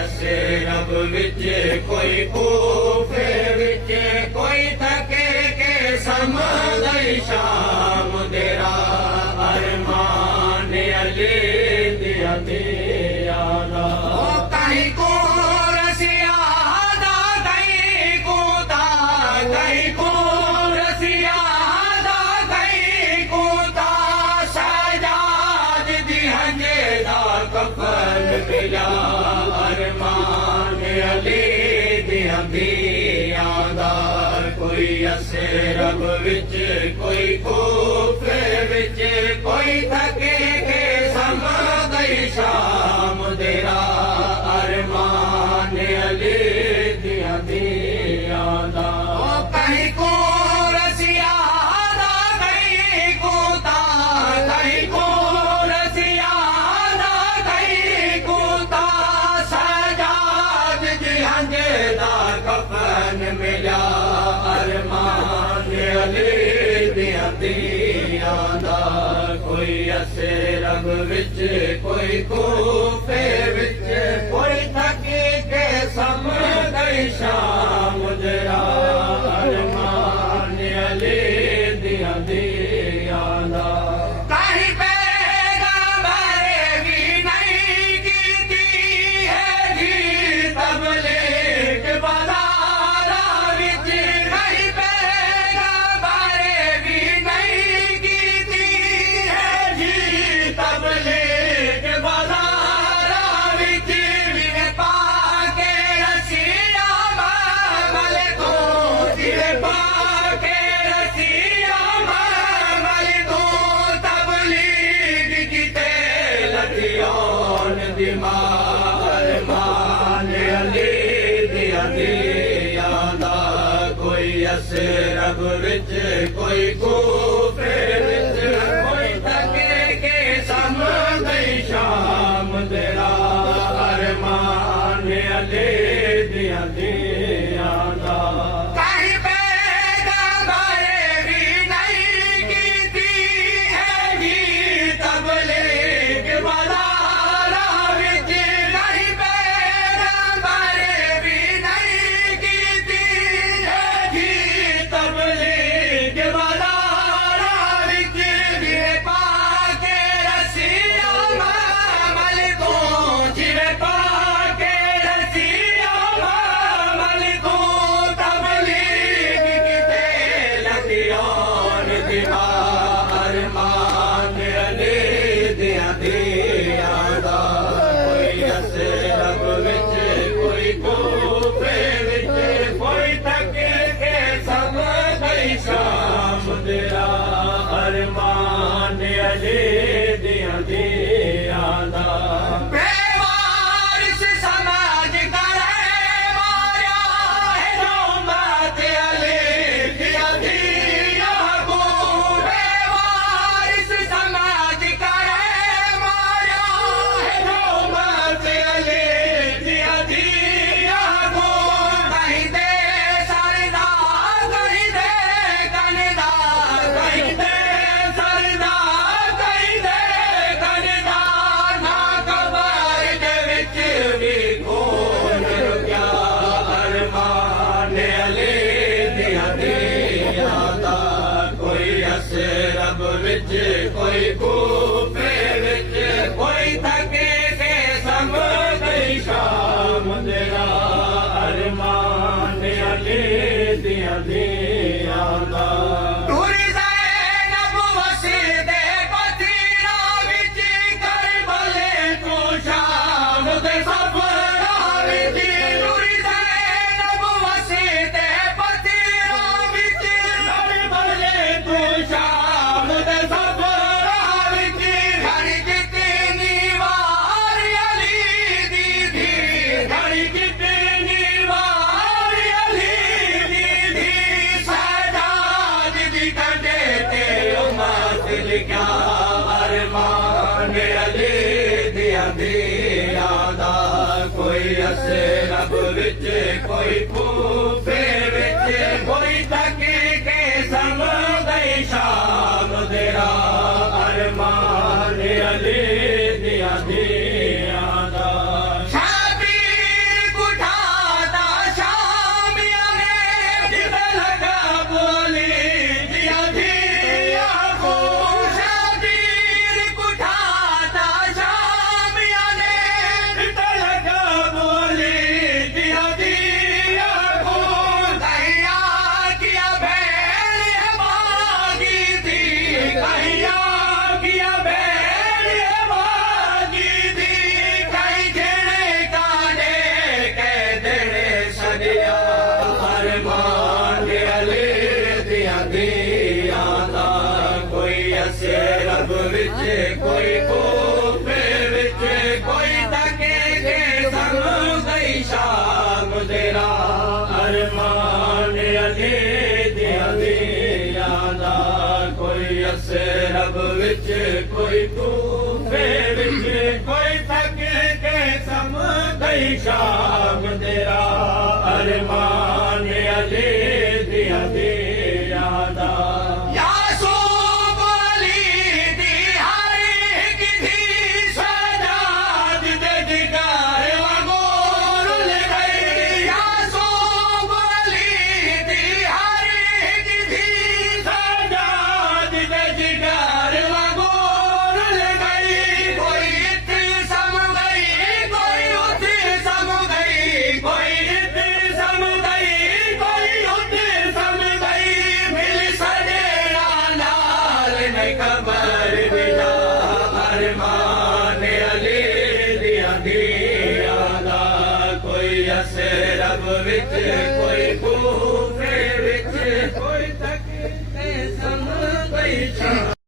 असे रब विच कोई कूफे विच कोई थके के समदई शाम देरा अरमान अली दिया दियादा कहीं को रसिया दा कहीं को ता कहीं को रसिया दा कहीं को ता सजाद दी हंजेदा कफन मिला अरमान अली दिया दियादा कोई असे रब विच कोई कूफे विच कोई थके के समदई शाम देरा अरमान अली दिया दियादा कहीं को रसिया दा कहीं को ता कहीं को रसिया दा कहीं को ता सजाद दी हंजेदा कफन मिला अरमान अली दिया दियादा कोई असे रब विच कोई कूफे विच कोई थके के समदई शाम जरा अरमान अली दिया दियादा कहीं पैगंबरे भी नहीं कीती है जी तबलीग बाज़ारा विच कहीं पैगंबरे भी नहीं कीती है जी तबलीग बाज़ारा विच विवे पाके रसिया मल को विवे पाके रसिया मल को तबलीग कीते लतियोन दिमार मान अली दिया दियादा कोई असे रब विच कोई कूफे विच कोई थके के समदई शाम देरा अरमान अली दिया दियादा कहीं पैगंबरे भी नहीं कीती है जी तबलीग बाज़ारा विच कहीं पैगंबरे भी नहीं कीती है जी तबलीग बाज़ारा विच जिवे पाके रसिया मल को जिवे पाके रसिया मल को तबलीग कीते लतियोन दिमार मान अली दिया दियादा कोई असे रब विच कोई कूफे विच कोई थके के समदई शाम देरा अरमान अली दिया दियादा बेवारिस समाज करे माया है नौबत अली दिया दिया गो बेवारिस समाज करे माया है नौबत अली दिया दिया गो कहीं दे सरदा कहीं दे कनदा कहीं दे सरदा कहीं दे कनदा ना कबर दे विच भी खून रुकिया अरमान अली दिया दियादा कोई असे रब विच कोई कूफे विच कोई थके के समदई शाम देरा अरमान अली दिया दियादा टूरी ज़ैनब वसीदे पथीरा विच करबले को शाम दे सफरा विच टूरी ज़ैनब वसीदे पथीरा विच करबले को शाम दे सफरा विच घड़ी कितनी वार अली दी थी घड़ी कितनी वार अली दी थी सजाद दी कंडे ते उम्मत लिखा अरमान अली दिया दियादा कोई असे रब विच कोई कूफे विच कोई थके के समदई शाम देरा अरमान अली दिया दियादा शादी ਵਿੱਚ ਕੋਈ ਕੋਫੇ ਵਿੱਚ ਕੋਈ ਤਕੇ ਕੇ ਸੰਗ ਗਈ ਸ਼ਾਮ ਦੇ ਰਾਹ ਅਰਮਾਨ ਅਲੀ ਦੀਆਂ ਦੀਆਂ ਦਾ ਕੋਈ ਅਸਰਬ ਵਿੱਚ ਕੋਈ ਕੋਫੇ ਵਿੱਚ ਕੋਈ ਤਕੇ ਕੇ ਸੰਗ ਗਈ ਸ਼ਾਮ ਦੇ ਰਾਹ ਅਰਮਾਨ ਅਲੀ ਦੀਆਂ ਦੀਆਂ ਦਾ ਯਾਸੂਬ ਅਲੀ ਦੀ ਹਰ ਇੱਕ ਦੀ ਸਜਾਦ ਦੇ ਜਿਗਰ ਵਾਂਗੂ ਰੁੱਲ ਗਈ ਯਾਸੂਬ ਅਲੀ ਦੀ ਹਰ ਇੱਕ ਦੀ ਸਜਾਦ ਦੇ ਜਿਗਰ ਵਾਂਗੂ ਰੁੱਲ ਗਈ ਕੋਈ ਇੱਥੇ ਸਮ ਗਈ ਕੋਈ ਉੱਥੇ ਸਮ ਗਈ ਕੋਈ ਇੱਥੇ ਸਮ ਗਈ ਕੋਈ ਉੱਥੇ ਸਮ ਗਈ ਮਿਲ ਸਜਣਾ ਨਾਲ ਨਹੀਂ ਖਬਰ ਵਿਦਾ ਅਰਮਾਨ ਅਲੀ ਦੀਆਂ ਦੀਆਂ ਦਾ ਕੋਈ ਅਸਰਬ ਵਿੱਚ ਕੋਈ ਕੂਫੇ ਵਿੱਚ ਕੋਈ ਤੱਕ ਤੇ ਸਮ ਗਈ